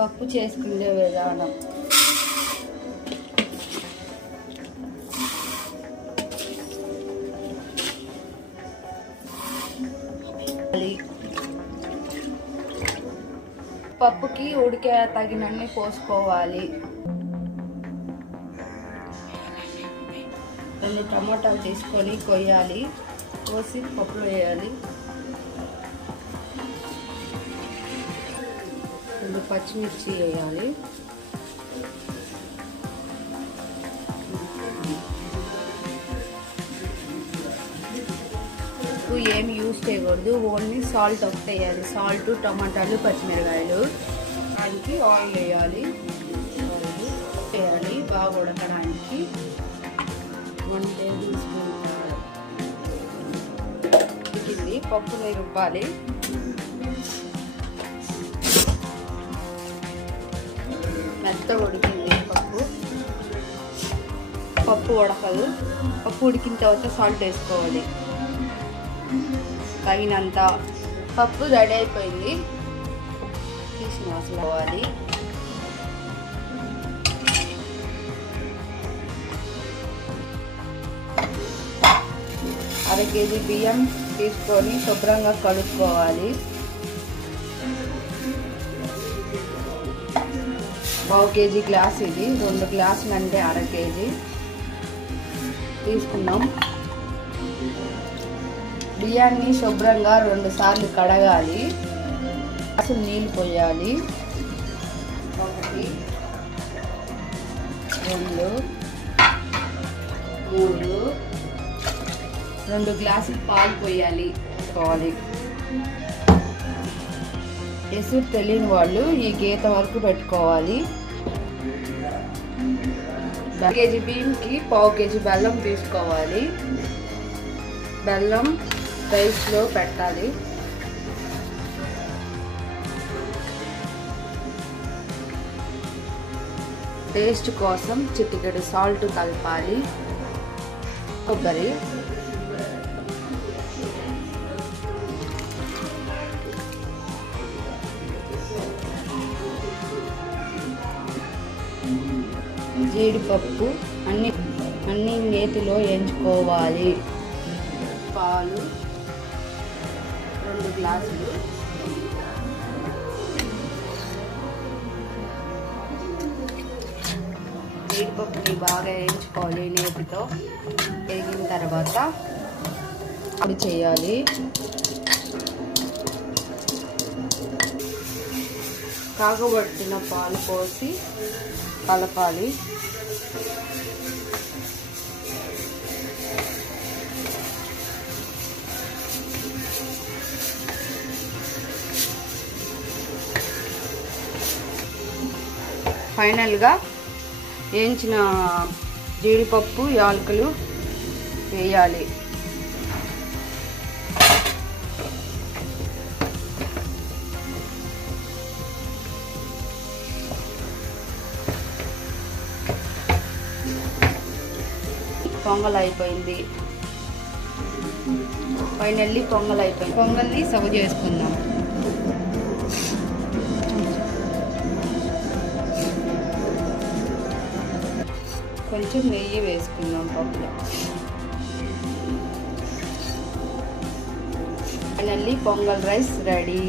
పప్పు చేసుకునే విధానం. పప్పుకి ఉడికే తగినన్ని పోసుకోవాలి. 2 టమాటాలు తీసుకొని కొయ్యాలి, కోసి పప్పులో వేయాలి. 2 పచ్చిమిర్చి వేయాలి. ఏమి యూజ్ చేయకూడదు, ఓన్లీ సాల్ట్ ఒకటే వేయాలి. సాల్ట్, టమాటాలు, పచ్చిమిరకాయలు. దానికి ఆయిల్ వేయాలి. వేయాలి బాగా ఉడకడానికి. 1 టేబుల్ స్పూన్ ఉడికింది. పప్పుని రుబ్బాలి. మెత్తగా ఉడికింది పప్పు ఉడకదు. పప్పు ఉడికిన తర్వాత సాల్ట్ వేసుకోవాలి తగినంత. పప్పు రెడీ అయిపోయింది. తీసి మసాలి. 1/2 కేజీ బియ్యం తీసుకొని శుభ్రంగా కడుక్కోవాలి. 1/2 కేజీ గ్లాస్ ఇది. 2 గ్లాసులు అంటే 1/2 కేజీ తీసుకున్నాం. బియ్యాన్ని శుభ్రంగా 2 సార్లు కడగాలి. అసలు నీళ్ళు పోయాలి. 1 2 3 2 గ్లాసులు పాలు పోయాలి. ఎసురు తెలియని వాళ్ళు ఈ గీత వరకు పెట్టుకోవాలి. 1 కేజీ బియ్యంకి 1/2 కేజీ బెల్లం తీసుకోవాలి. బెల్లం రైస్లో పెట్టాలి. టేస్ట్ కోసం చిటికెడు సాల్ట్ కలపాలి. కొబ్బరి, జీడిపప్పు అన్ని నేతిలో వేయించుకోవాలి. పాలు 2 గ్లాసులు. జీడిపప్పుని బాగా వేయించుకోవాలి నేతితో. వేగిన తర్వాత పొడి చేయాలి. కాగబట్టిన పాలు పోసి కలపాలి. ఫైనల్గా వేయించిన జీడిపప్పు, యాలకులు వేయాలి. పొంగల్ అయిపోయింది. ఫైనల్లీ పొంగల్ అయిపోయింది. పొంగల్ని సర్వ్ చేసుకుందాం. కొంచెం నెయ్యి వేసుకుందాం పప్పులో. Finally pongal rice ready.